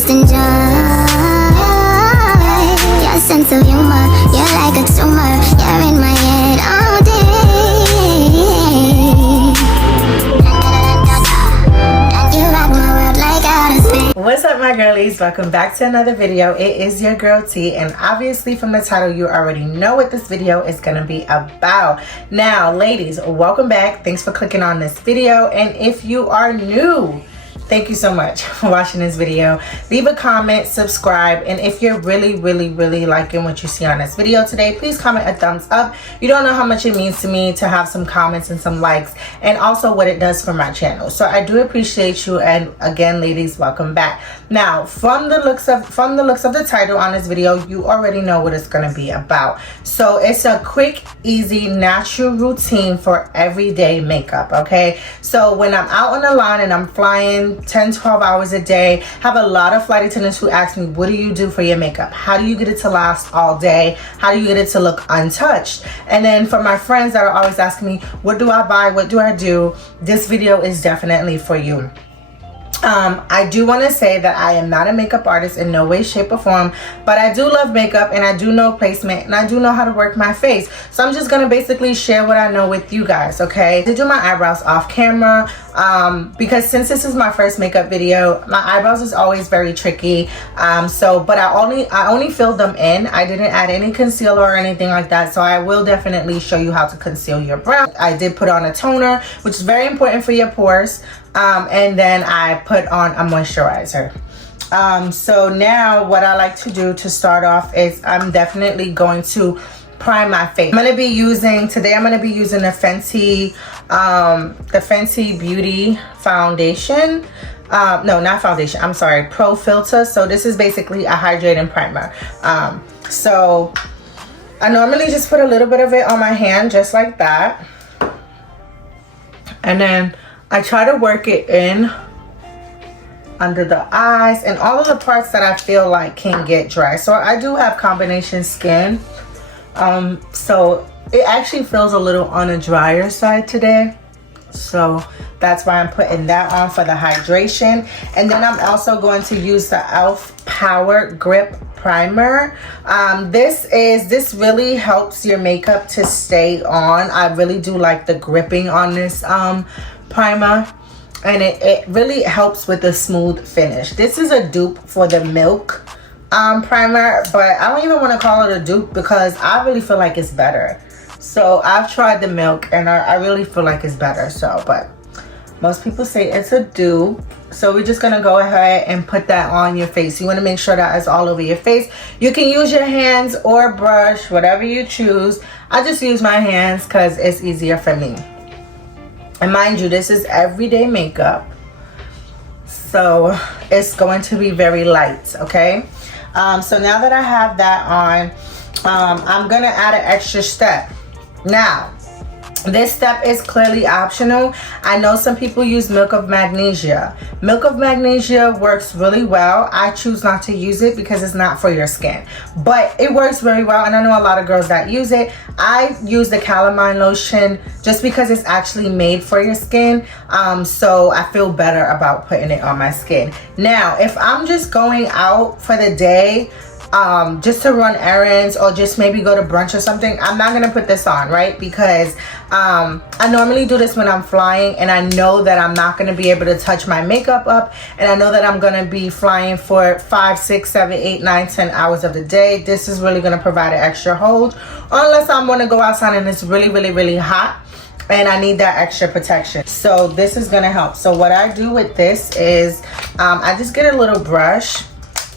just enjoy your sense of humor. You're like a tumor. You're in my head all day. You rock my world like outer space. What's up, my girlies? Welcome back to another video. It is your girl T, and obviously from the title you already know what this video is gonna be about. Now ladies, welcome back. Thanks for clicking on this video, and if you are new, thank you so much for watching this video. Leave a comment, subscribe, and if you're really liking what you see on this video today, please comment a thumbs up. You don't know how much it means to me to have some comments and some likes, and also what it does for my channel. So I do appreciate you, and again ladies, welcome back. Now from the looks of the title on this video, you already know what it's going to be about. So it's a quick, easy, natural routine for everyday makeup. Okay, so when I'm out on the line and I'm flying 10-12 hours a day, have a lot of flight attendants who ask me, what do you do for your makeup? How do you get it to last all day? How do you get it to look untouched? And then for my friends that are always asking me, what do I buy? What do I do? This video is definitely for you. I do want to say that I am not a makeup artist in no way, shape, or form, but I do love makeup, and I do know placement, and I do know how to work my face. So I'm just going to basically share what I know with you guys, okay? To do my eyebrows off camera, because since this is my first makeup video, my eyebrows is always very tricky. But I only filled them in. I didn't add any concealer or anything like that, so I will definitely show you how to conceal your brows. I did put on a toner, which is very important for your pores. And then I put on a moisturizer. So now what I like to do to start off is I'm definitely going to prime my face. Today I'm going to be using the Fenty Beauty foundation. No, not foundation, I'm sorry, Pro Filter. So this is basically a hydrating primer. So I normally just put a little bit of it on my hand, just like that. And then I try to work it in under the eyes and all of the parts that I feel like can get dry. So I do have combination skin. So it actually feels a little on the drier side today. So that's why I'm putting that on for the hydration. And then I'm also going to use the e.l.f. Power Grip Primer. This really helps your makeup to stay on. I really do like the gripping on this primer, and it really helps with the smooth finish. This is a dupe for the Milk primer, but I don't even want to call it a dupe because I really feel like it's better. So I've tried the Milk and I really feel like it's better. So, but most people say it's a dupe. So we're just gonna go ahead and put that on your face. You want to make sure that it's all over your face. You can use your hands or brush, whatever you choose. I just use my hands because it's easier for me. And mind you, this is everyday makeup, so it's going to be very light, okay? So now that I have that on, I'm gonna add an extra step. Now, this step is clearly optional. I know some people use Milk of Magnesia. Milk of Magnesia works really well. I choose not to use it because it's not for your skin, but it works very well, and I know a lot of girls that use it. I use the calamine lotion just because it's actually made for your skin, so I feel better about putting it on my skin. Now, if I'm just going out for the day, just to run errands or just maybe go to brunch or something, I'm not gonna put this on, right? Because I normally do this when I'm flying, and I know that I'm not gonna be able to touch my makeup up, and I know that I'm gonna be flying for 5, 6, 7, 8, 9, 10 hours of the day. This is really gonna provide an extra hold, unless I'm gonna go outside and it's really hot and I need that extra protection. So this is gonna help. So what I do with this is I just get a little brush.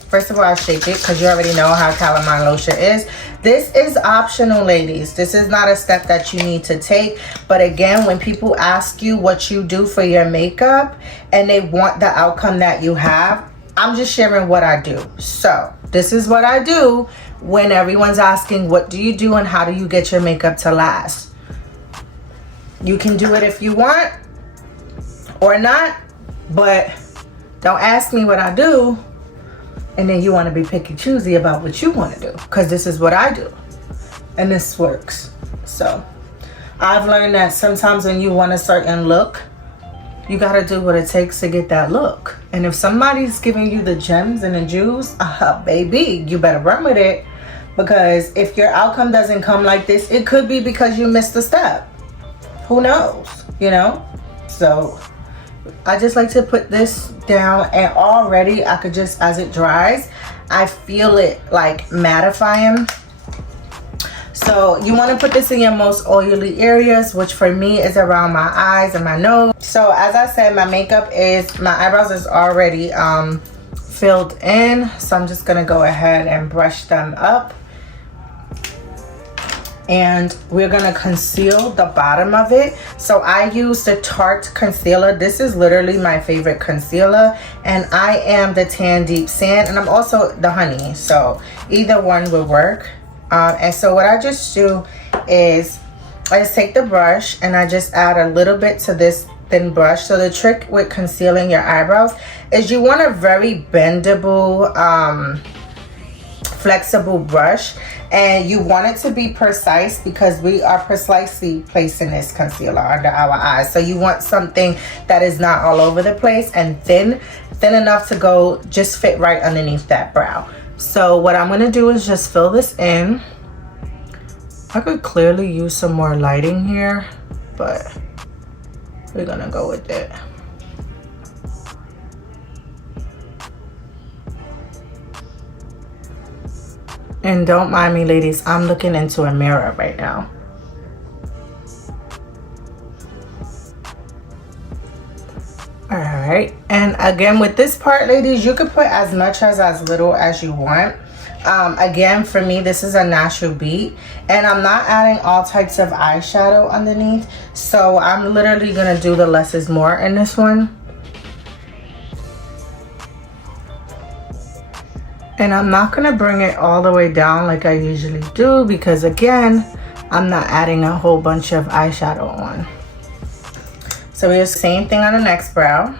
First of all, I shake it because you already know how calamine lotion is. This is optional, ladies. This is not a step that you need to take. But again, when people ask you what you do for your makeup and they want the outcome that you have, I'm just sharing what I do. So this is what I do when everyone's asking, what do you do and how do you get your makeup to last? You can do it if you want or not, but don't ask me what I do and then you want to be picky choosy about what you want to do, because this is what I do and this works. So I've learned that sometimes when you want a certain look, you gotta do what it takes to get that look. And if somebody's giving you the gems and the jewels, baby, you better run with it. Because if your outcome doesn't come like this, it could be because you missed a step. Who knows, you know? So I just like to put this down, and already I could just, as it dries, I feel it like mattifying. So you want to put this in your most oily areas, which for me is around my eyes and my nose. So as I said, my eyebrows is already filled in. So I'm just gonna go ahead and brush them up. And we're gonna conceal the bottom of it. So I use the Tarte concealer. This is literally my favorite concealer, and I am the Tan Deep Sand, and I'm also the Honey, so either one would work. And so what I just do is I just take the brush and I just add a little bit to this thin brush. So the trick with concealing your eyebrows is you want a very bendable, flexible brush, and you want it to be precise because we are precisely placing this concealer under our eyes. So you want something that is not all over the place and thin enough to go just fit right underneath that brow. So what I'm gonna do is just fill this in. I could clearly use some more lighting here, but we're gonna go with it. And don't mind me, ladies, I'm looking into a mirror right now. All right, and again with this part, ladies, you could put as much as little as you want. Again, for me, this is a natural beat, and I'm not adding all types of eyeshadow underneath, so I'm literally gonna do the less is more in this one. And I'm not gonna bring it all the way down like I usually do, because again, I'm not adding a whole bunch of eyeshadow on. So we do the same thing on the next brow.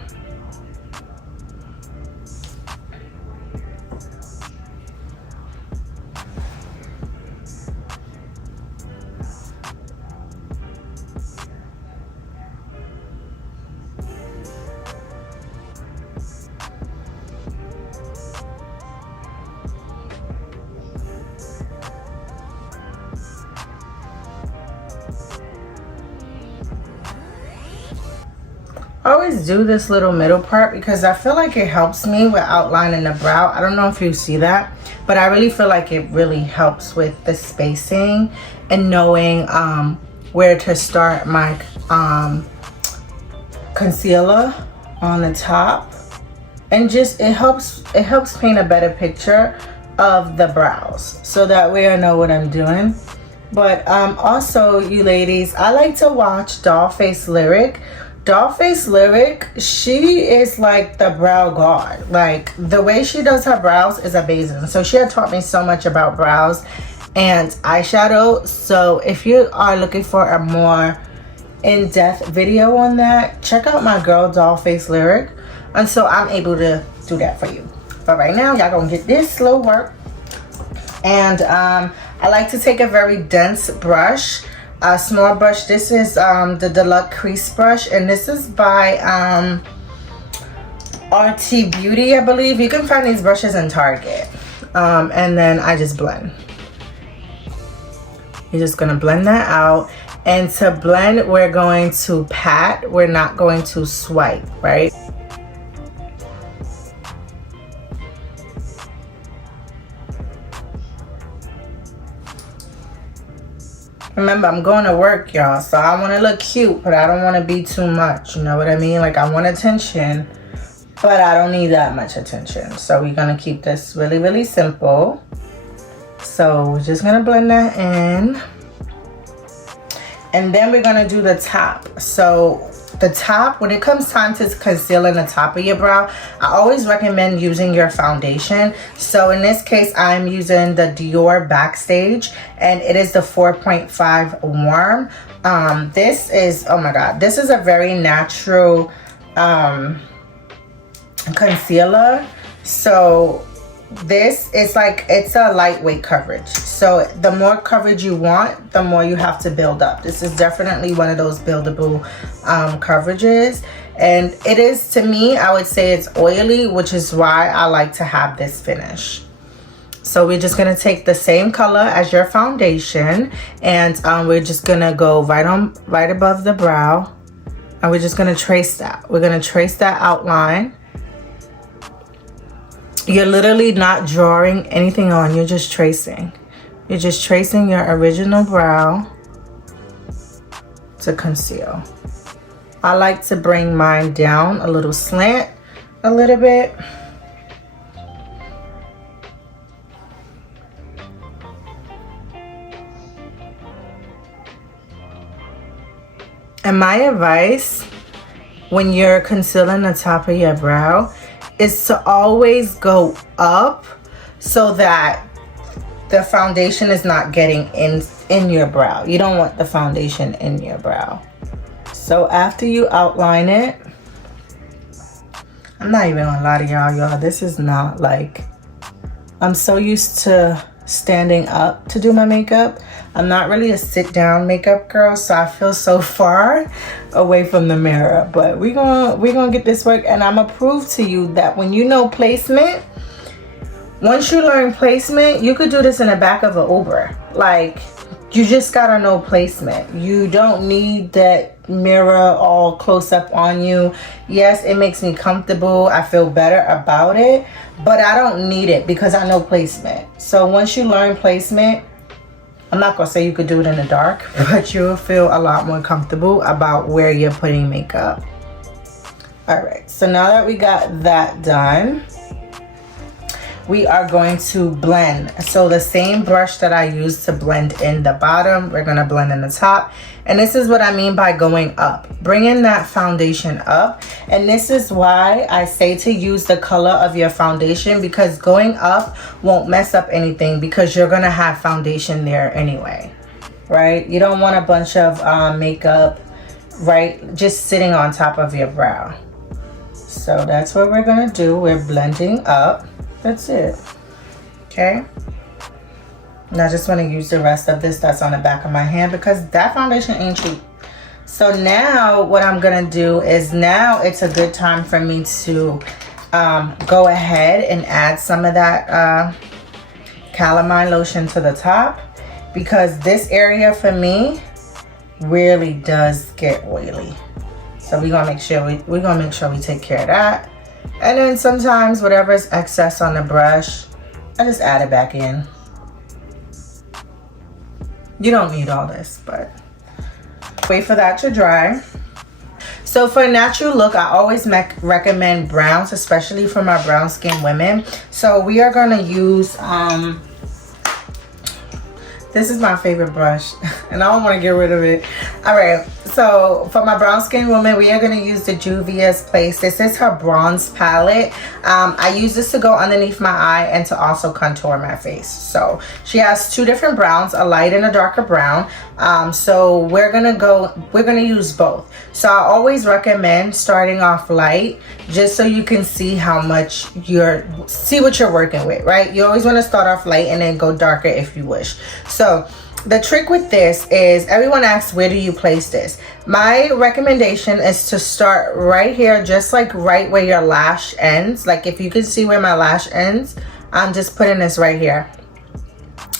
I always do this little middle part because I feel like it helps me with outlining the brow. I don't know if you see that, but I really feel like it really helps with the spacing and knowing where to start my concealer on the top, and just it helps paint a better picture of the brows, so that way I know what I'm doing. But also, you ladies, I like to watch Dollface Lyric. Dollface Lyric, she is like the brow god. Like, the way she does her brows is amazing. So she had taught me so much about brows and eyeshadow. So if you are looking for a more in-depth video on that, check out my girl Dollface Lyric. And so I'm able to do that for you. But right now, y'all gonna get this slow work. And I like to take a very dense brush, a small brush. This is the Deluxe Crease Brush, and this is by RT Beauty, I believe. You can find these brushes in Target. And then I just blend. You're just gonna blend that out. And to blend, we're going to pat. We're not going to swipe, right? Remember, I'm going to work, y'all, so I want to look cute, but I don't want to be too much. You know what I mean? Like, I want attention, but I don't need that much attention. So we're going to keep this really, really simple. So we're just going to blend that in. And then we're going to do the top. So the top, when it comes time to concealing the top of your brow, I always recommend using your foundation. So in this case, I'm using the Dior Backstage, and it is the 4.5 Warm. This is, oh my God, this is a very natural concealer. So this is like, it's a lightweight coverage. So the more coverage you want, the more you have to build up. This is definitely one of those buildable coverages. And it is, to me, I would say it's oily, which is why I like to have this finish. So we're just gonna take the same color as your foundation, and we're just gonna go right above the brow, and we're just gonna trace that. We're gonna trace that outline. You're literally not drawing anything on, you're just tracing. You're just tracing your original brow to conceal. I like to bring mine down a little slant, a little bit. And my advice when you're concealing the top of your brow is to always go up so that the foundation is not getting in your brow. You don't want the foundation in your brow. So after you outline it, I'm not even gonna lie to y'all, this is not like, I'm so used to standing up to do my makeup. I'm not really a sit down makeup girl, so I feel so far away from the mirror. But we're gonna get this work, and I'm gonna prove to you that when you know placement, once you learn placement, you could do this in the back of an Uber. Like, you just gotta know placement. You don't need that mirror all close up on you. Yes, it makes me comfortable. I feel better about it, but I don't need it because I know placement. So once you learn placement, I'm not gonna say you could do it in the dark, but you'll feel a lot more comfortable about where you're putting makeup. All right, so now that we got that done, we are going to blend. So the same brush that I used to blend in the bottom, we're gonna blend in the top. And this is what I mean by going up, bringing that foundation up. And this is why I say to use the color of your foundation, because going up won't mess up anything because you're gonna have foundation there anyway, right? You don't want a bunch of makeup, right, just sitting on top of your brow. So that's what we're gonna do. We're blending up. That's it. Okay. And I just want to use the rest of this that's on the back of my hand because that foundation ain't cheap. So now what I'm gonna do is, now it's a good time for me to go ahead and add some of that calamine lotion to the top, because this area for me really does get oily. So we're gonna make sure we take care of that. And then sometimes whatever is excess on the brush, I just add it back in. You don't need all this, but wait for that to dry. So for a natural look, I always recommend browns, especially for my brown skin women. So we are gonna use, this is my favorite brush and I don't wanna get rid of it. All right, so for my brown skin woman, we are gonna use the Juvia's Place. This is her bronze palette. I use this to go underneath my eye and to also contour my face. So she has two different browns, a light and a darker brown. So we're gonna use both. So I always recommend starting off light, just so you can see how much see what you're working with, right? You always wanna start off light and then go darker if you wish. So the trick with this is, everyone asks, where do you place this? My recommendation is to start right here, just like right where your lash ends. Like if you can see where my lash ends, I'm just putting this right here.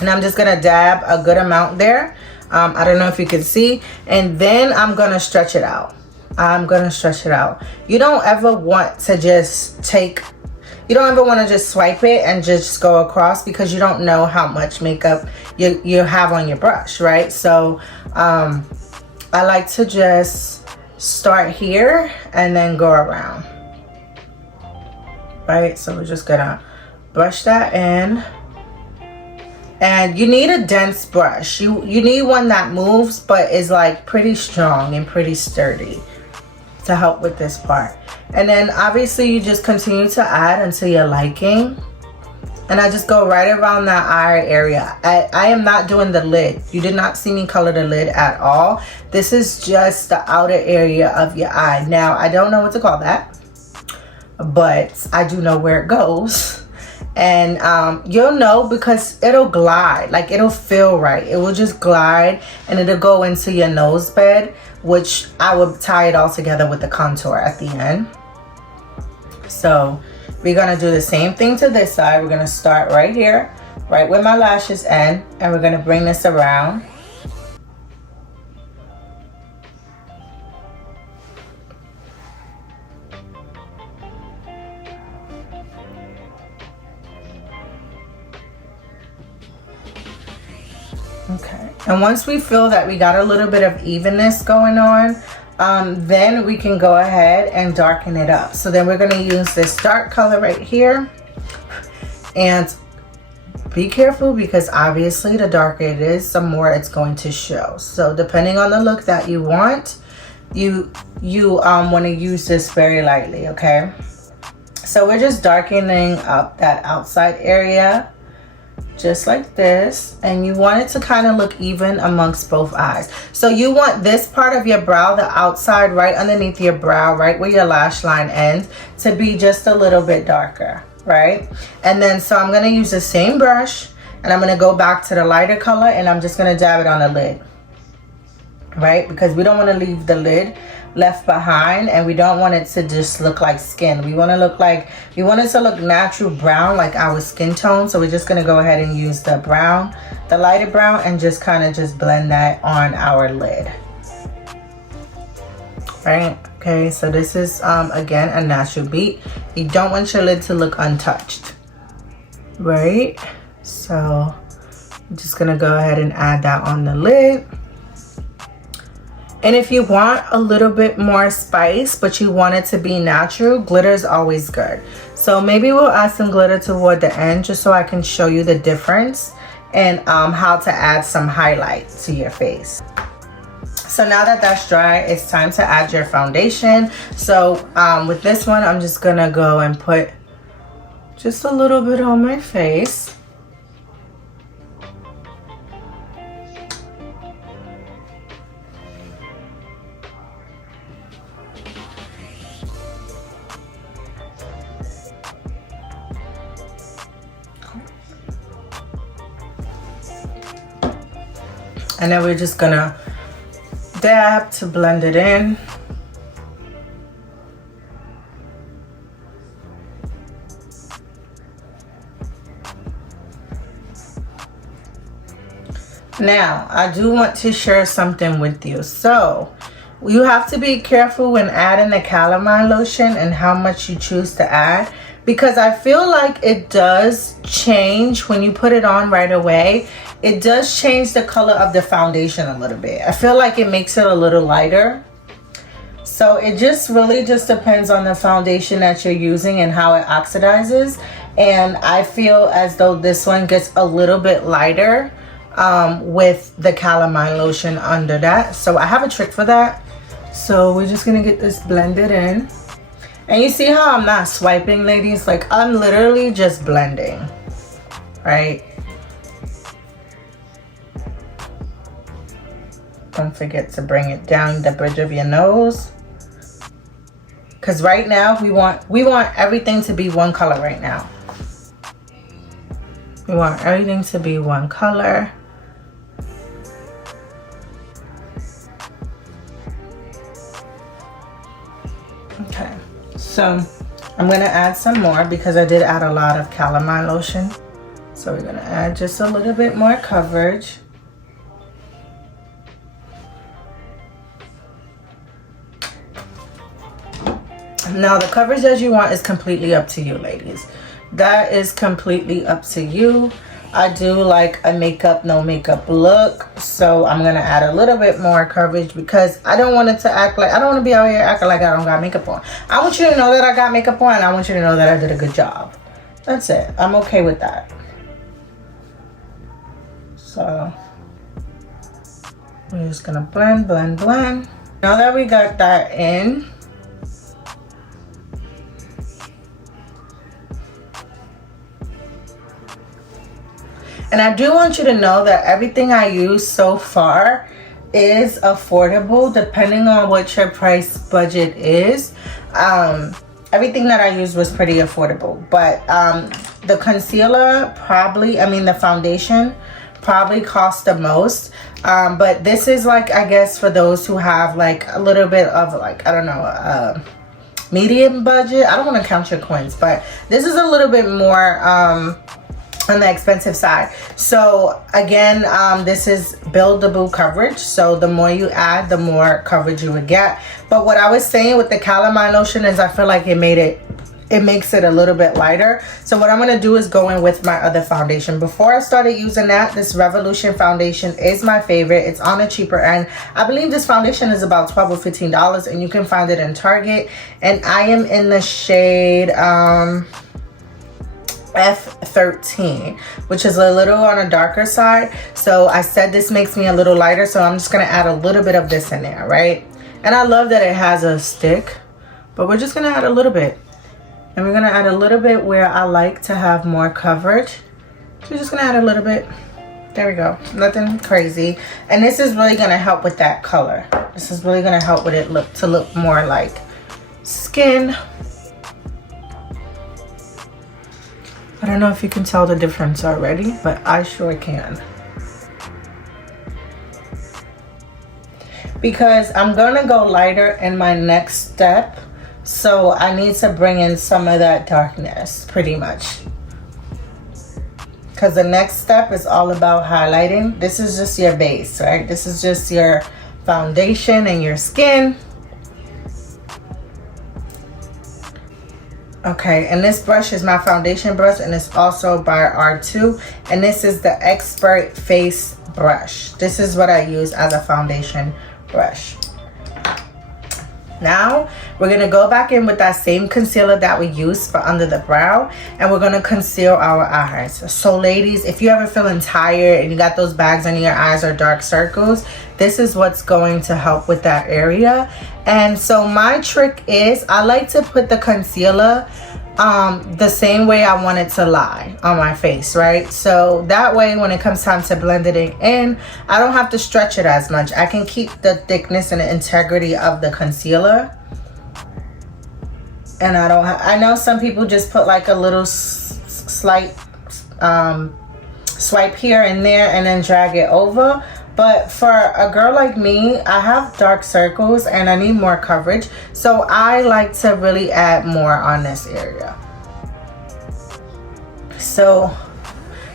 And I'm just gonna dab a good amount there. I don't know if you can see. And then I'm gonna stretch it out. You don't ever want to just you don't ever want to just swipe it and just go across, because you don't know how much makeup you have on your brush, right? So I like to just start here and then go around, right? So we're just gonna brush that in. And you need a dense brush. You need one that moves but is like pretty strong and pretty sturdy to help with this part. And then obviously you just continue to add until your liking. And I just go right around that eye area. I am not doing the lid. You did not see me color the lid at all. This is just the outer area of your eye. Now, I don't know what to call that, but I do know where it goes. And you'll know because it'll glide, like it'll feel right. It will just glide and it'll go into your nose bed. which I would tie it all together with the contour at the end. So we're gonna do the same thing to this side. We're gonna start right here, right where my lashes end, and we're gonna bring this around. Okay, and once we feel that we got a little bit of evenness going on, then we can go ahead and darken it up. So then we're going to use this dark color right here, and be careful because obviously the darker it is, the more it's going to show. So depending on the look that you want, you want to use this very lightly. Okay, so we're just darkening up that outside area just like this, and you want it to kind of look even amongst both eyes. So you want this part of your brow, the outside right underneath your brow, right where your lash line ends, to be just a little bit darker, right? And then so I'm going to use the same brush, and I'm going to go back to the lighter color, and I'm just going to dab it on the lid, right? Because we don't want to leave the lid left behind, and we don't want it to just look like skin. We want it to look natural brown, like our skin tone. So we're just going to go ahead and use the brown, the lighter brown, and just kind of just blend that on our lid, right? Okay, so this is again a natural beat. You don't want your lid to look untouched, right? So I'm just gonna go ahead and add that on the lid. And if you want a little bit more spice, but you want it to be natural, glitter is always good. So maybe we'll add some glitter toward the end, just so I can show you the difference and how to add some highlight to your face. So now that that's dry, it's time to add your foundation. So with this one, I'm just gonna go and put just a little bit on my face. And then we're just gonna dab to blend it in. Now, I do want to share something with you. So, you have to be careful when adding the calamine lotion and how much you choose to add, because I feel like it does change when you put it on right away. It does change the color of the foundation a little bit. I feel like it makes it a little lighter. So it just really just depends on the foundation that you're using and how it oxidizes. And I feel as though this one gets a little bit lighter with the calamine lotion under that. So I have a trick for that. So we're just gonna get this blended in. And you see how I'm not swiping, ladies? Like, I'm literally just blending, right? Don't forget to bring it down the bridge of your nose. Because right now, we want everything to be one color right now. We want everything to be one color. Okay, so I'm gonna add some more because I did add a lot of calamine lotion. So we're gonna add just a little bit more coverage. Now the coverage that you want is completely up to you, ladies. That is completely up to you. I do like a makeup, no makeup look. So I'm going to add a little bit more coverage because I don't want it to act like, I don't want to be out here acting like I don't got makeup on. I want you to know that I got makeup on, and I want you to know that I did a good job. That's it. I'm okay with that. So we're just going to blend, blend, blend. Now that we got that in, and I do want you to know that everything I use so far is affordable depending on what your price budget is. Everything that I used was pretty affordable, but the concealer the foundation probably cost the most. But this is like, I guess, for those who have like a little bit of like, I don't know, medium budget. I don't want to count your coins, but this is a little bit more on the expensive side. So again, this is buildable coverage, so the more you add, the more coverage you would get. But what I was saying with the calamine lotion is I feel like it makes it a little bit lighter. So what I'm going to do is go in with my other foundation. Before I started using that, this Revolution foundation is my favorite. It's on the cheaper end. I believe this foundation is about $12 or $15, and you can find it in Target. And I am in the shade F13, which is a little on a darker side. So I said this makes me a little lighter, so I'm just going to add a little bit of this in there, right? And I love that it has a stick, but we're just going to add a little bit. And we're going to add a little bit where I like to have more coverage. So we're just going to add a little bit. There we go. Nothing crazy. And this is really going to help with that color. This is really going to help with it look more like skin. I don't know if you can tell the difference already, but I sure can. Because I'm going to go lighter in my next step. So I need to bring in some of that darkness, pretty much. Because the next step is all about highlighting. This is just your base, right? This is just your foundation and your skin. Okay, and this brush is my foundation brush, and it's also by R2. And this is the Expert Face brush. This is what I use as a foundation brush. Now we're going to go back in with that same concealer that we used for under the brow, and we're going to conceal our eyes. So ladies, if you're ever feeling tired and you got those bags under your eyes or dark circles, this is what's going to help with that area. And so my trick is I like to put the concealer the same way I want it to lie on my face, right? So that way when it comes time to blend it in, I don't have to stretch it as much. I can keep the thickness and the integrity of the concealer. And I know some people just put like a little slight swipe here and there and then drag it over. But for a girl like me, I have dark circles and I need more coverage. So I like to really add more on this area. So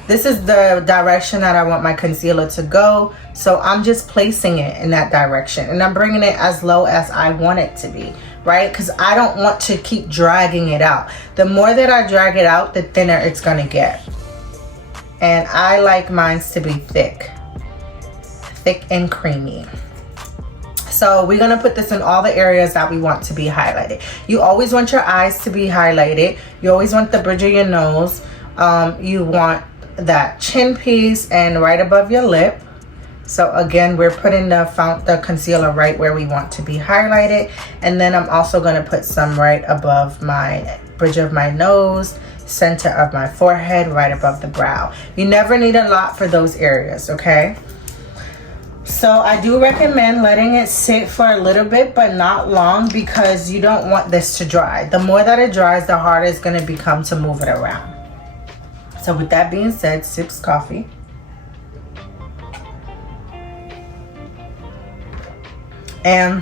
this is the direction that I want my concealer to go. So I'm just placing it in that direction. And I'm bringing it as low as I want it to be, right? Because I don't want to keep dragging it out. The more that I drag it out, the thinner it's going to get. And I like mine to be thick and creamy. So we're going to put this in all the areas that we want to be highlighted. You always want your eyes to be highlighted. You always want the bridge of your nose. You want that chin piece and right above your lip. So again, we're putting the concealer right where we want to be highlighted. And then I'm also going to put some right above my bridge of my nose, center of my forehead, right above the brow. You never need a lot for those areas, okay? So I do recommend letting it sit for a little bit, but not long, because you don't want this to dry. The more that it dries, the harder it's going to become to move it around. So with that being said, sips coffee. And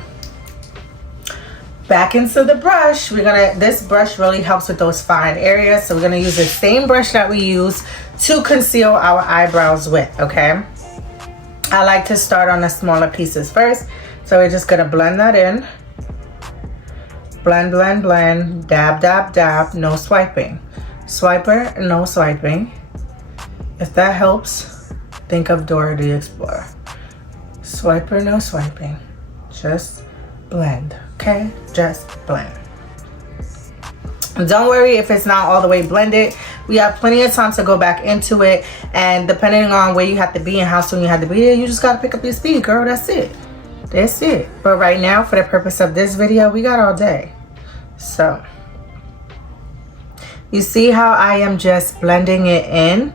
back into the brush. This brush really helps with those fine areas. So we're going to use the same brush that we use to conceal our eyebrows with, okay? I like to start on the smaller pieces first. So we're just going to blend that in. Blend, blend, blend. Dab, dab, dab. No swiping. Swiper, no swiping. If that helps, think of Dora the Explorer. Swiper, no swiping. Just blend, okay? Just blend. Don't worry if it's not all the way blended. We have plenty of time to go back into it, and depending on where you have to be and how soon you have to be there, you just gotta pick up your speed, girl. That's it. That's it. But right now, for the purpose of this video, we got all day. So you see how I am just blending it in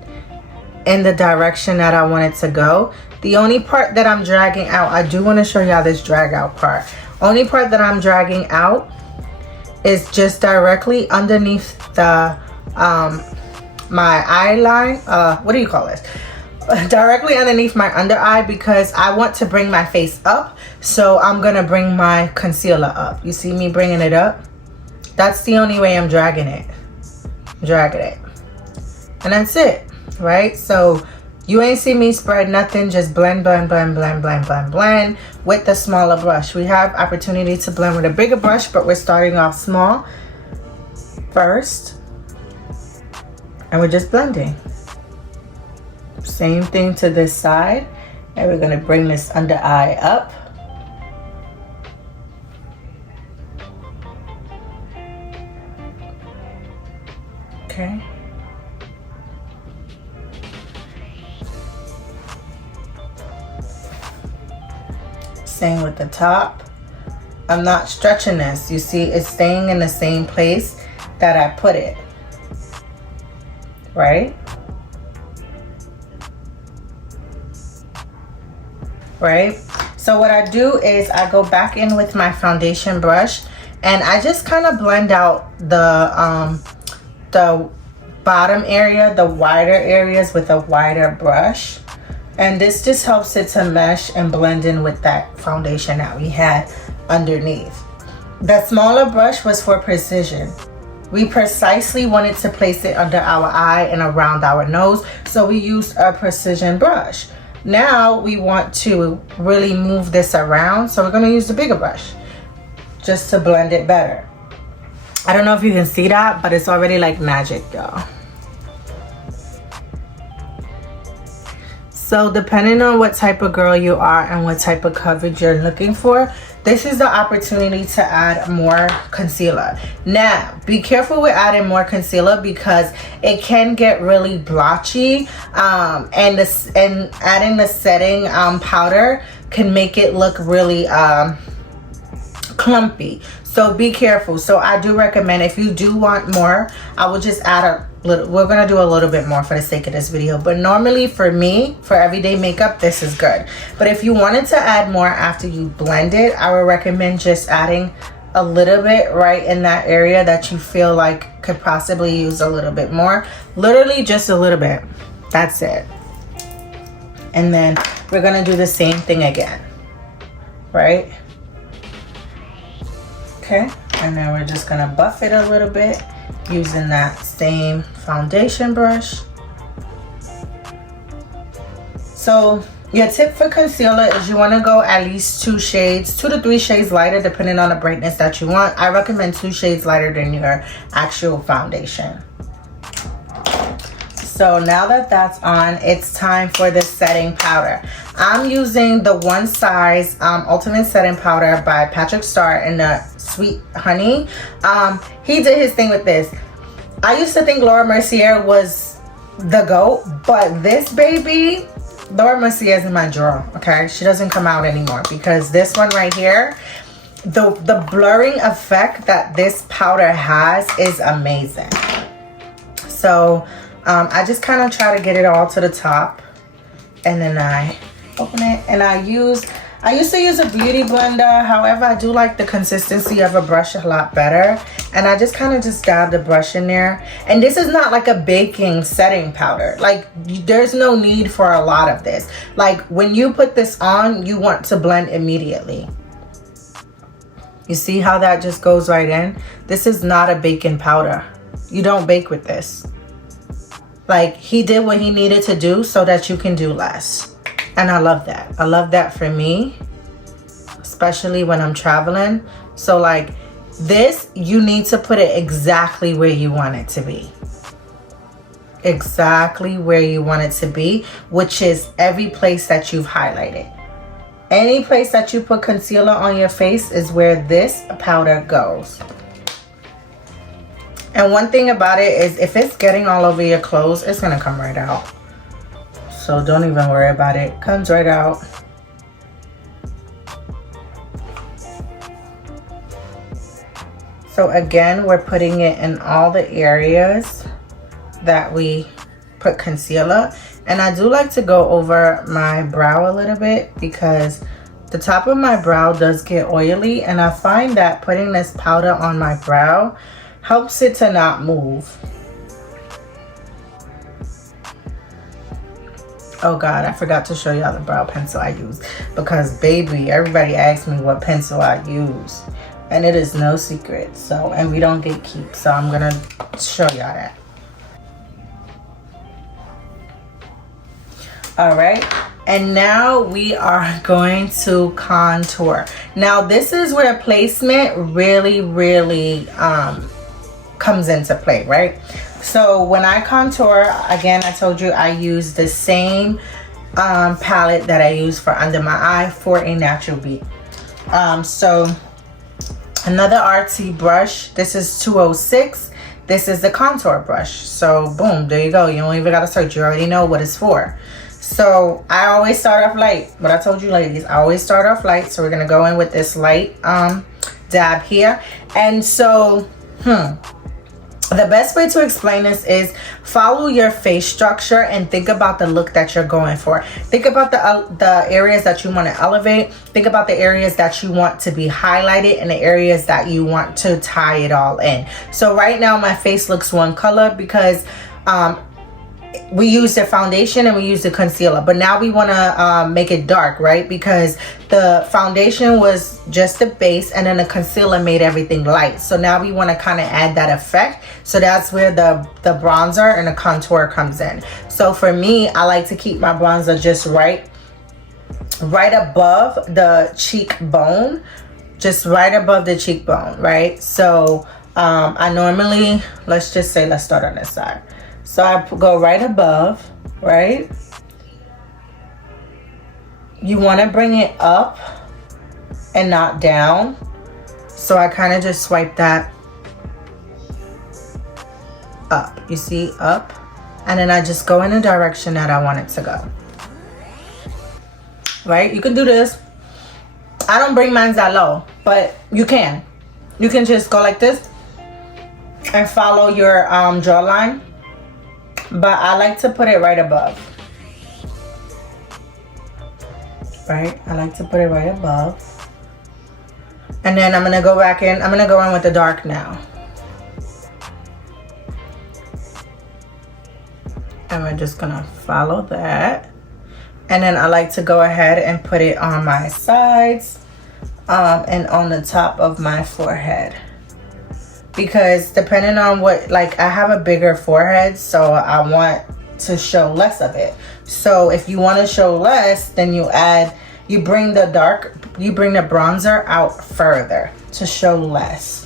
the direction that I want it to go. The only part that I'm dragging out, I do want to show y'all this drag out part. Only part that I'm dragging out is just directly underneath the my eye line. What do you call this? directly underneath my under eye because I want to bring my face up. So I'm gonna bring my concealer up. You see me bringing it up? That's the only way I'm dragging it. And that's it, right? So you ain't see me spread nothing, just blend, blend, blend, blend, blend, blend, blend with the smaller brush. We have opportunity to blend with a bigger brush, but we're starting off small first. And we're just blending. Same thing to this side. And we're gonna bring this under eye up. Okay. Same with the top. I'm not stretching this. You see, it's staying in the same place that I put it. Right? Right? So what I do is I go back in with my foundation brush and I just kind of blend out the bottom area, the wider areas with a wider brush. And this just helps it to mesh and blend in with that foundation that we had underneath. The smaller brush was for precision. We precisely wanted to place it under our eye and around our nose, so we used a precision brush. Now we want to really move this around, so we're gonna use the bigger brush just to blend it better. I don't know if you can see that, but it's already like magic, y'all. So depending on what type of girl you are and what type of coverage you're looking for, this is the opportunity to add more concealer. Now, be careful with adding more concealer because it can get really blotchy, and adding the setting powder can make it look really clumpy. So be careful. So I do recommend, if you do want more, I will just add a little. We're gonna do a little bit more for the sake of this video, but normally for me, for everyday makeup, this is good. But if you wanted to add more after you blend it, I would recommend just adding a little bit right in that area that you feel like could possibly use a little bit more. Literally just a little bit. That's it. And then we're gonna do the same thing again, right? Okay, and then we're just gonna buff it a little bit using that same foundation brush. So your tip for concealer is you want to go at least 2 to 3 shades lighter depending on the brightness that you want. I recommend 2 shades lighter than your actual foundation. So now that that's on, it's time for the setting powder. I'm using the One Size Ultimate Setting Powder by Patrick Starr in the Sweet Honey. He did his thing with this. I used to think Laura Mercier was the GOAT, but this baby, Laura Mercier is in my drawer, okay? She doesn't come out anymore because this one right here, the blurring effect that this powder has is amazing. So I just kind of try to get it all to the top, and then I open it, and I used to use a beauty blender. However, I do like the consistency of a brush a lot better, and I just kind of just dab the brush in there. And this is not like a baking setting powder. Like, there's no need for a lot of this. Like, when you put this on, you want to blend immediately. You see how that just goes right in? This is not a baking powder. You don't bake with this. Like, he did what he needed to do so that you can do less. And I love that. I love that for me, especially when I'm traveling. So like this, you need to put it exactly where you want it to be. Exactly where you want it to be, which is every place that you've highlighted. Any place that you put concealer on your face is where this powder goes. And one thing about it is if it's getting all over your clothes, it's gonna come right out. So don't even worry about it. Comes right out. So again, we're putting it in all the areas that we put concealer. And I do like to go over my brow a little bit because the top of my brow does get oily, and I find that putting this powder on my brow helps it to not move. Oh God, I forgot to show y'all the brow pencil I use, because baby, everybody asks me what pencil I use, and it is no secret. So, and we don't get keep, so I'm gonna show y'all that. All right, and now we are going to contour. Now this is where placement really comes into play, right? So when I contour, again, I told you I use the same palette that I use for under my eye for a natural beat. So another RT brush, this is 206. This is the contour brush. So boom, there you go. You don't even gotta search, you already know what it's for. So I always start off light. What I told you, ladies, I always start off light. So we're gonna go in with this light dab here. And so the best way to explain this is follow your face structure and think about the look that you're going for. Think about the areas that you want to elevate. Think about the areas that you want to be highlighted and the areas that you want to tie it all in. So right now my face looks one color because we use the foundation and we use the concealer, but now we want to make it dark, right? Because the foundation was just the base and then the concealer made everything light. So now we want to kind of add that effect. So that's where the bronzer and the contour comes in. So for me, I like to keep my bronzer just right above the cheekbone, just right above the cheekbone, right? So I normally, let's start on this side. So I go right above, right? You want to bring it up and not down. So I kind of just swipe that up. You see, up. And then I just go in the direction that I want it to go. Right? You can do this. I don't bring mine that low, but you can. You can just go like this and follow your jawline. But I like to put it right above. Right? I like to put it right above. And then I'm going to go back in. I'm going to go in with the dark now. And we're just going to follow that. And then I like to go ahead and put it on my sides and on the top of my forehead. Because depending on what, like, I have a bigger forehead, so I want to show less of it. So if you want to show less, then you bring the bronzer out further to show less.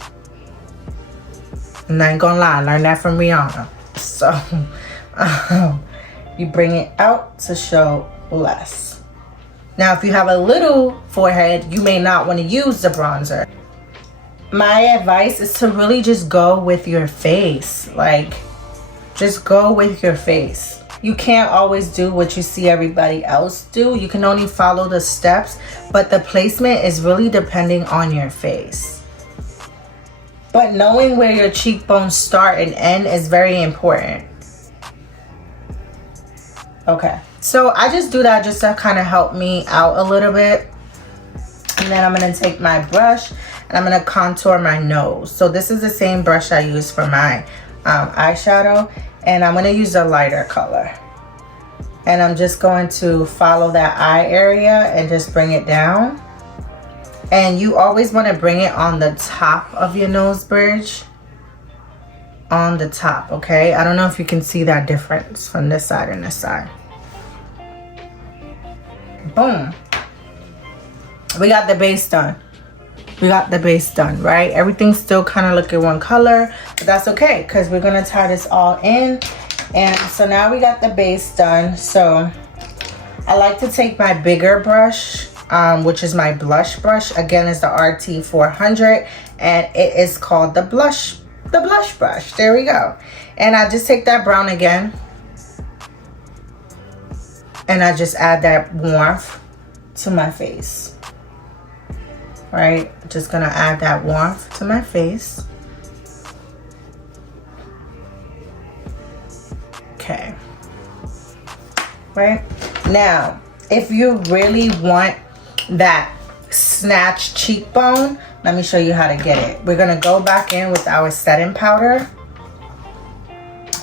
And I ain't gonna lie, I learned that from Rihanna. So you bring it out to show less. Now if you have a little forehead, you may not want to use the bronzer. My advice is to really just go with your face. Like, just go with your face. You can't always do what you see everybody else do. You can only follow the steps, but the placement is really depending on your face. But knowing where your cheekbones start and end is very important. Okay, so I just do that just to kind of help me out a little bit. And then I'm going to take my brush and I'm going to contour my nose. So this is the same brush I use for my eyeshadow. And I'm going to use a lighter color. And I'm just going to follow that eye area and just bring it down. And you always want to bring it on the top of your nose bridge. On the top, okay? I don't know if you can see that difference from this side and this side. Boom. We got the base done. We got the base done, right? Everything's still kind of looking one color, but that's okay because we're going to tie this all in. And so now we got the base done. So I like to take my bigger brush, which is my blush brush. Again, it's the RT 400 and it is called the blush brush. There we go. And I just take that brown again and I just add that warmth to my face. Right, just gonna add that warmth to my face. Okay. Right now, if you really want that snatched cheekbone, let me show you how to get it. We're gonna go back in with our setting powder,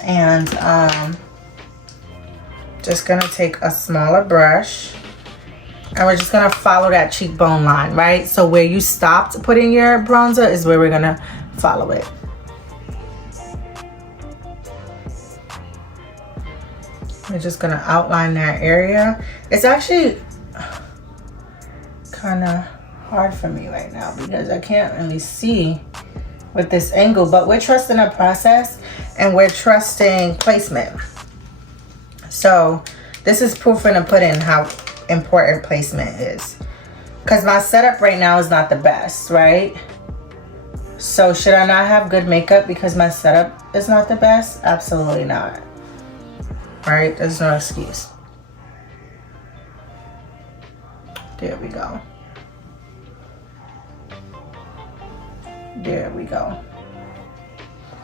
and just gonna take a smaller brush and we're just gonna follow that cheekbone line, right? So where you stopped putting your bronzer is where we're gonna follow it. We're just gonna outline that area. It's actually kind of hard for me right now because I can't really see with this angle, but we're trusting the process and we're trusting placement. So this is proof in the pudding how important placement is, because my setup right now is not the best, right? So should I not have good makeup because my setup is not the best? Absolutely not. All right, there's no excuse. There we go. There we go.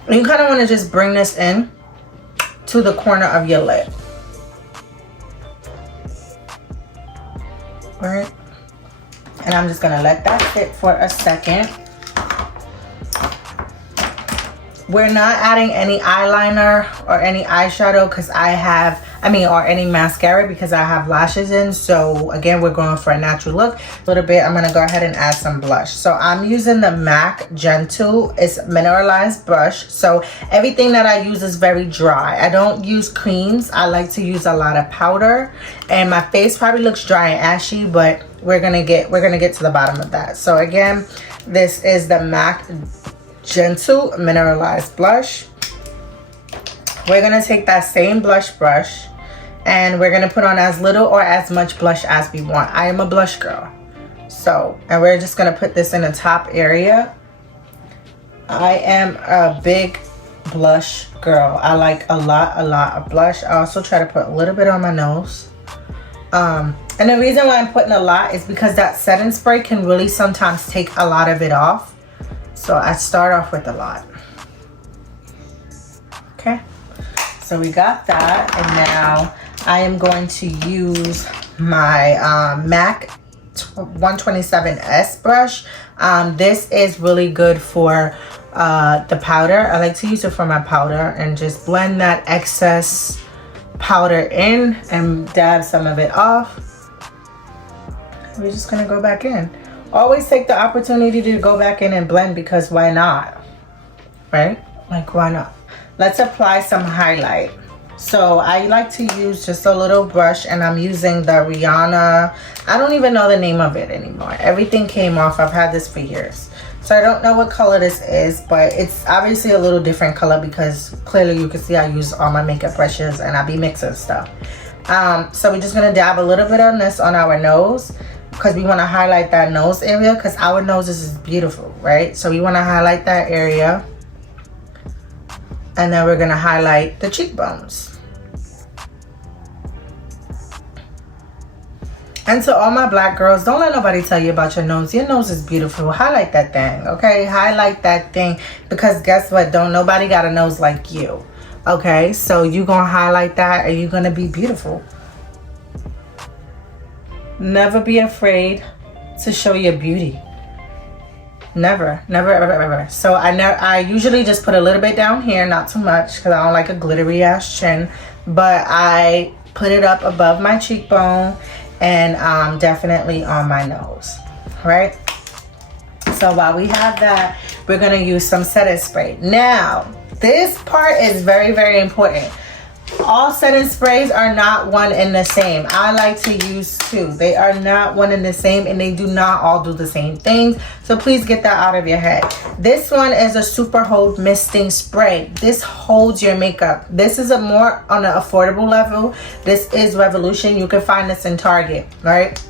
You kind of want to just bring this in to the corner of your lip. All right. And I'm just going to let that sit for a second. We're not adding any eyeliner or any eyeshadow because or any mascara because I have lashes in. So again, we're going for a natural look. A little bit, I'm gonna go ahead and add some blush. So I'm using the MAC Gentle. It's mineralized brush. So everything that I use is very dry. I don't use creams. I like to use a lot of powder. And my face probably looks dry and ashy, but we're gonna get to the bottom of that. So again, this is the MAC Gentle mineralized blush. We're gonna take that same blush brush and we're gonna put on as little or as much blush as we want. I am a blush girl. So, and we're just gonna put this in the top area. I am a big blush girl. I like a lot of blush. I also try to put a little bit on my nose. And the reason why I'm putting a lot is because that setting spray can really sometimes take a lot of it off. So I start off with a lot. Okay, so we got that, and now I am going to use my MAC 127S brush. This is really good for the powder. I like to use it for my powder and just blend that excess powder in and dab some of it off. We're just gonna go back in. Always take the opportunity to go back in and blend because why not, right? Like, why not? Let's apply some highlight. So I like to use just a little brush, and I'm using the Rihanna. I don't even know the name of it anymore. Everything came off. I've had this for years. So I don't know what color this is, but it's obviously a little different color because clearly you can see I use all my makeup brushes and I be mixing stuff. So we're just gonna dab a little bit on this on our nose, because we want to highlight that nose area because our noses is beautiful, right? So we want to highlight that area, and then we're going to highlight the cheekbones. And to all my black girls, don't let nobody tell you about your nose. Your nose is beautiful. Highlight that thing, okay? Highlight that thing, because guess what? Don't nobody got a nose like you, okay? So you going to highlight that and you're going to be beautiful. Never be afraid to show your beauty. Never, never, ever, ever. So I usually just put a little bit down here, not too much, because I don't like a glittery ass chin. But I put it up above my cheekbone and definitely on my nose, right? So while we have that, we're gonna use some setting spray. Now, this part is very, very important. All setting sprays are not one and the same. I like to use two. They are not one and the same, and they do not all do the same things. So please get that out of your head. This one is a super hold misting spray. This holds your makeup. This is a more on an affordable level. This is Revolution. You can find this in Target, right?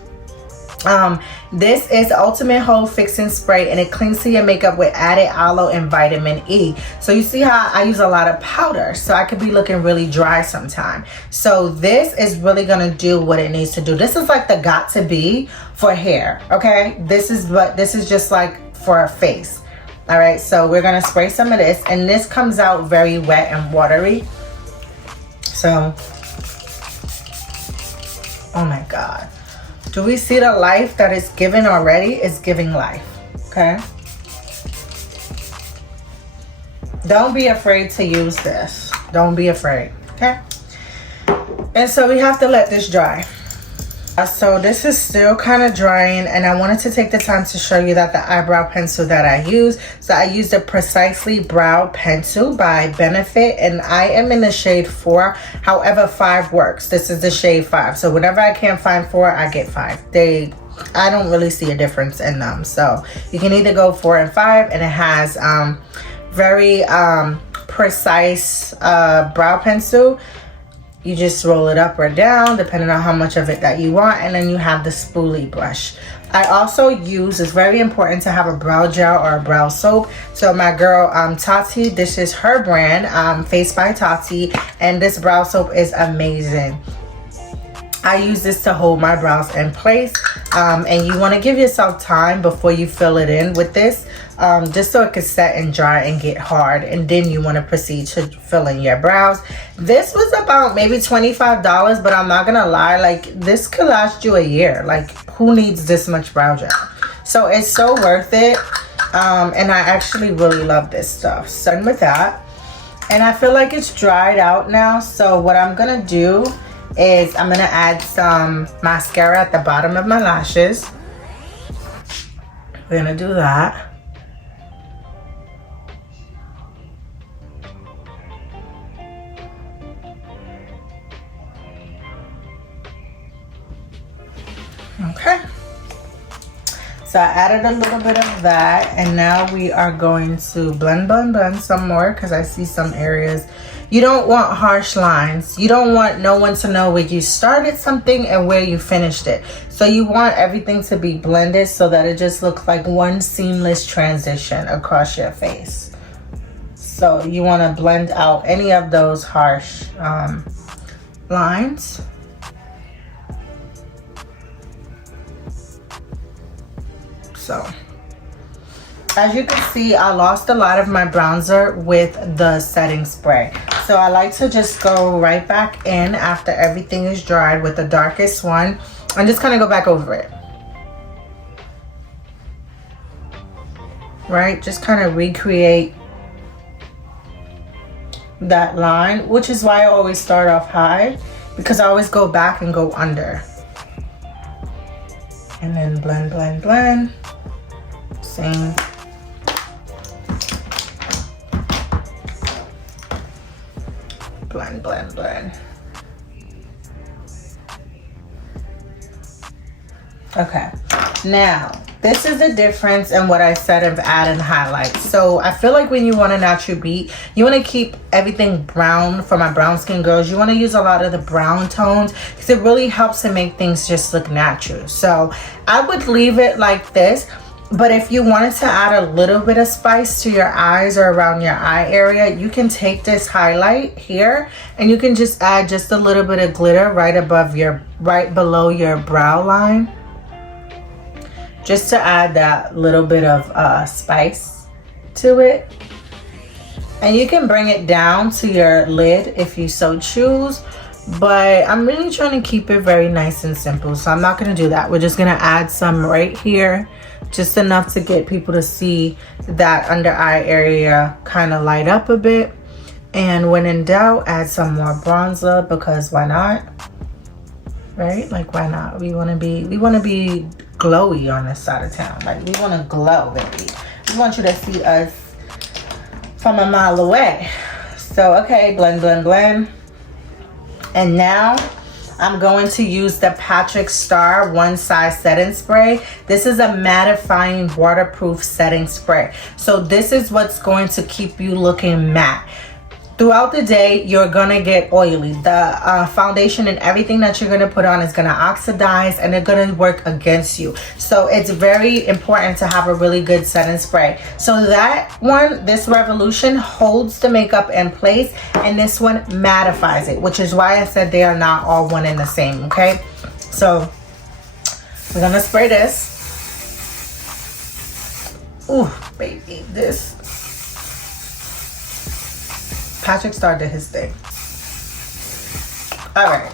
This is Ultimate Hold Fixing Spray, and it clings to your makeup with added aloe and vitamin E. So you see how I use a lot of powder, so I could be looking really dry sometime. So this is really gonna do what it needs to do. This is like the got to be for hair, okay? This is just like for a face. All right, so we're gonna spray some of this, and this comes out very wet and watery. So, oh my God. Do we see the life that is given already? It's giving life, okay? Don't be afraid to use this. Don't be afraid, okay? And so we have to let this dry. So this is still kind of drying, and I wanted to take the time to show you that the eyebrow pencil that I use. So I used the Precisely Brow Pencil by Benefit, and I am in the shade 4. However, 5 works. This is the shade 5. So whenever I can't find 4, I get 5. I don't really see a difference in them. So you can either go 4 and 5, and it has very precise brow pencil. You just roll it up or down depending on how much of it that you want, and then you have the spoolie brush. I also use, it's very important to have a brow gel or a brow soap. So my girl Tati, this is her brand, Face by Tati, and this brow soap is amazing. I use this to hold my brows in place, and you want to give yourself time before you fill it in with this, just so it can set and dry and get hard, and then you want to proceed to fill in your brows. This was about maybe $25, but I'm not gonna lie, like this could last you a year. Like, who needs this much brow gel? So it's so worth it, and I actually really love this stuff. So done with that, and I feel like it's dried out now. So what I'm gonna do is I'm gonna add some mascara at the bottom of my lashes. We're gonna do that. Okay, so I added a little bit of that, and now we are going to blend some more, because I see some areas. You don't want harsh lines. You don't want no one to know where you started something and where you finished it. So you want everything to be blended so that it just looks like one seamless transition across your face. So you want to blend out any of those harsh lines. So as you can see, I lost a lot of my bronzer with the setting spray. So I like to just go right back in after everything is dried with the darkest one and just kind of go back over it. Right? Just kind of recreate that line, which is why I always start off high, because I always go back and go under. And then blend, blend, blend. Same. Blend, blend, blend. Okay, now this is the difference in what I said of adding highlights. So I feel like when you want a natural beat, you want to keep everything brown. For my brown skin girls, you want to use a lot of the brown tones, because it really helps to make things just look natural. So I would leave it like this. But if you wanted to add a little bit of spice to your eyes or around your eye area, you can take this highlight here and you can just add just a little bit of glitter right below your brow line, just to add that little bit of spice to it. And you can bring it down to your lid if you so choose, but I'm really trying to keep it very nice and simple, so I'm not going to do that. We're just going to add some right here, just enough to get people to see that under eye area kind of light up a bit. And when in doubt, add some more bronzer, because why not? Right? Like, why not? We want to be glowy on this side of town. Like, we want to glow, baby. We want you to see us from a mile away. So okay, blend, blend, blend. And now I'm going to use the Patrick Star One Size Setting Spray. This is a mattifying waterproof setting spray. So this is what's going to keep you looking matte. Throughout the day, you're gonna get oily. The foundation and everything that you're gonna put on is gonna oxidize, and they're gonna work against you. So it's very important to have a really good setting spray. So that one, this Revolution, holds the makeup in place, and this one mattifies it, which is why I said they are not all one and the same, okay? So we're gonna spray this. Ooh, baby, this. Patrick Star did his thing. All right.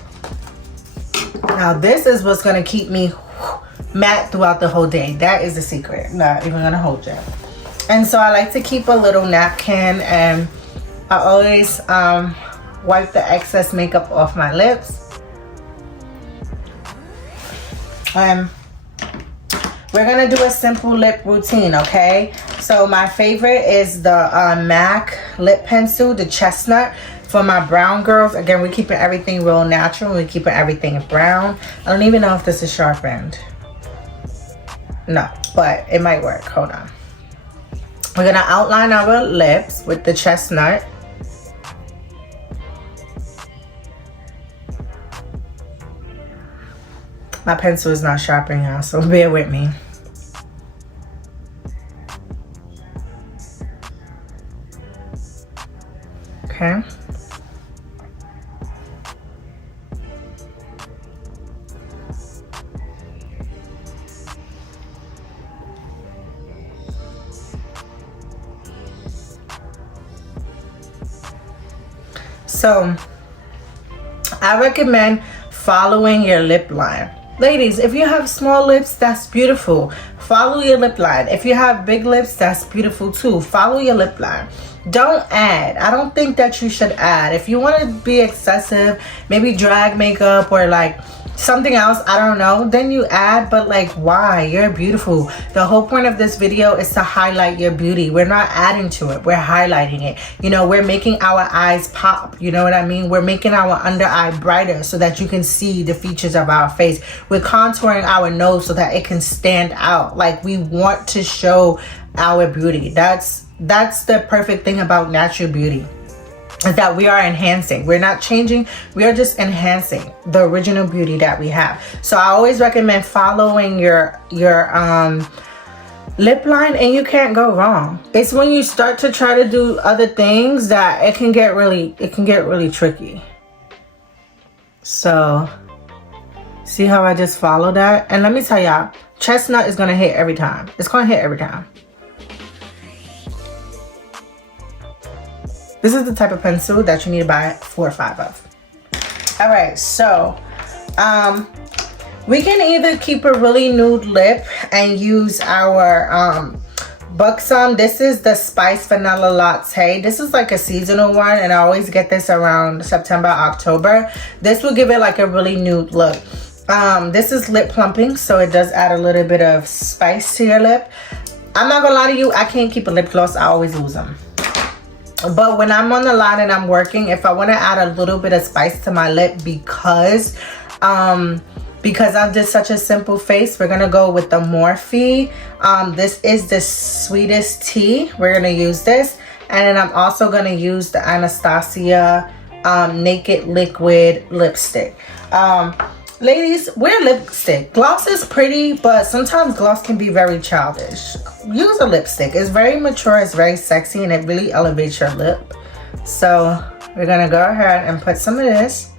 Now this is what's gonna keep me matte throughout the whole day. That is the secret. Not even gonna hold you. And so I like to keep a little napkin, and I always wipe the excess makeup off my lips. We're gonna do a simple lip routine, okay? So my favorite is the MAC lip pencil, the chestnut, for my brown girls. Again, we're keeping everything real natural. We're keeping everything brown. I don't even know if this is sharpened. No, but it might work. Hold on. We're gonna outline our lips with the chestnut. My pencil is not sharpening now, so bear with me. Okay. So I recommend following your lip line. Ladies, if you have small lips, that's beautiful. Follow your lip line. If you have big lips, that's beautiful too. Follow your lip line. Don't add. I don't think that you should add. If you want to be excessive, maybe drag makeup or like something else, I don't know, then you add. But like, why? You're beautiful. The whole point of this video is to highlight your beauty. We're not adding to it, we're highlighting it. You know, we're making our eyes pop, you know what I mean? We're making our under eye brighter so that you can see the features of our face. We're contouring our nose so that it can stand out. Like, we want to show our beauty. That's the perfect thing about natural beauty, is that we are enhancing. We're not changing, we are just enhancing the original beauty that we have. So I always recommend following your lip line, and you can't go wrong. It's when you start to try to do other things that it can get really tricky. So see how I just follow that? And let me tell y'all, chestnut is gonna hit every time. It's gonna hit every time. This is the type of pencil that you need to buy 4 or 5 of. All right, so we can either keep a really nude lip and use our Buxom. This is the Spice Vanilla Latte. This is like a seasonal one, and I always get this around September, October. This will give it like a really nude look. This is lip plumping, so it does add a little bit of spice to your lip. I'm not gonna lie to you, I can't keep a lip gloss. I always lose them. But when I'm on the line and I'm working, if I want to add a little bit of spice to my lip because I'm just such a simple face, we're gonna go with the Morphe. This is the Sweetest Tea. We're gonna use this, and then I'm also gonna use the Anastasia Naked Liquid Lipstick. Ladies, wear lipstick. Gloss is pretty, but sometimes gloss can be very childish. Use a lipstick. It's very mature, it's very sexy, and it really elevates your lip. So we're gonna go ahead and put some of this.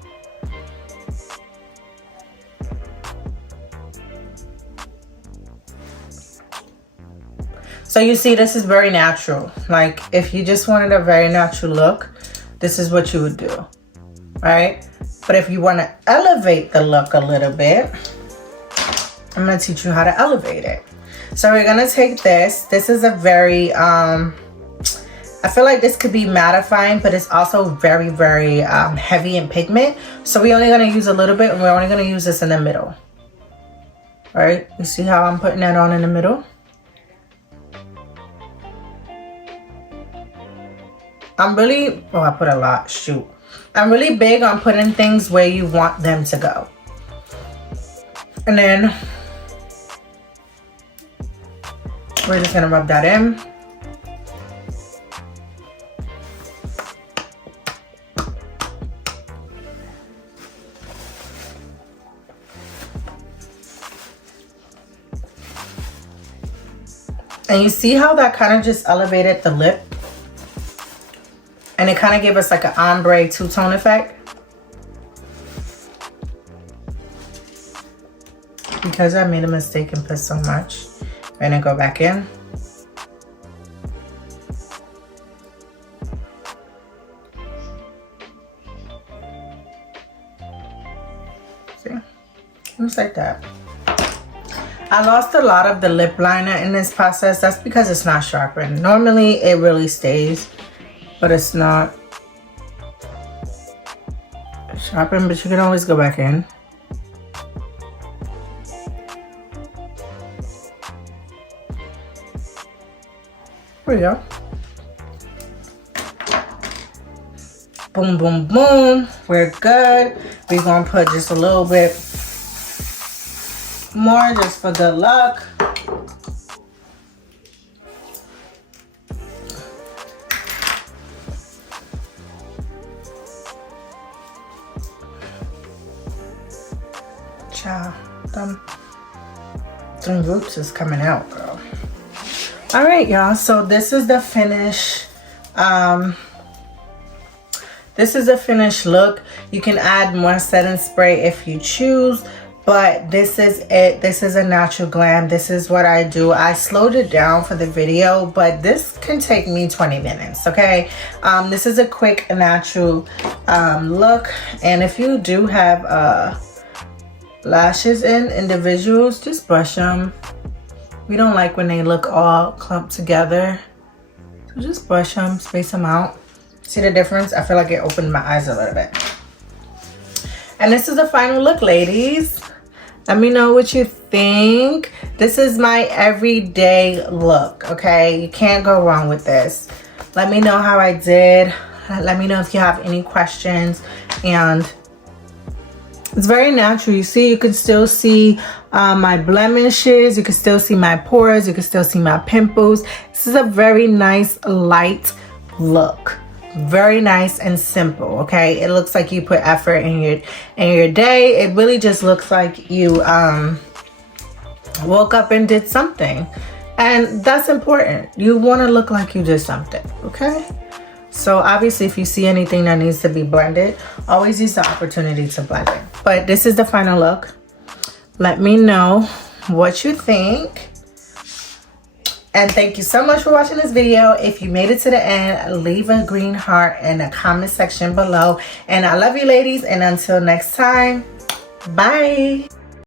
So you see, this is very natural. Like, if you just wanted a very natural look, this is what you would do, right? But if you want to elevate the look a little bit, I'm going to teach you how to elevate it. So we're going to take this. This is a very, I feel like this could be mattifying, but it's also very, very heavy in pigment. So we're only going to use a little bit, and we're only going to use this in the middle. All right, you see how I'm putting that on in the middle? I put a lot, shoot. I'm really big on putting things where you want them to go. And then we're just gonna rub that in. And you see how that kind of just elevated the lip? And it kind of gave us like an ombre two-tone effect. Because I made a mistake and put so much. I'm gonna go back in. See? Looks like that. I lost a lot of the lip liner in this process. That's because it's not sharpened. Normally it really stays, but it's not sharpened, but you can always go back in. Here we go. Boom, boom, boom. We're good. We're gonna put just a little bit more just for good luck. Child, them roots is coming out, girl. All right, y'all. So this is the finish. This is a finished look. You can add more setting spray if you choose, but this is it. This is a natural glam. This is what I do. I slowed it down for the video, but this can take me 20 minutes, okay? This is a quick natural look, and if you do have lashes in individuals, just brush them. We don't like when they look all clumped together, so just brush them, space them out. See the difference? I feel like it opened my eyes a little bit. And this is the final look, ladies. Let me know what you think. This is my everyday look, okay? You can't go wrong with this. Let me know how I did. Let me know if you have any questions. And it's very natural. You see, you can still see my blemishes. You can still see my pores. You can still see my pimples. This is a very nice, light look. Very nice and simple, okay? It looks like you put effort in your day. It really just looks like you woke up and did something. And that's important. You want to look like you did something, okay? So obviously, if you see anything that needs to be blended, always use the opportunity to blend it. But this is the final look. Let me know what you think. And thank you so much for watching this video. If you made it to the end, leave a green heart in the comment section below. And I love you, ladies. And until next time, bye.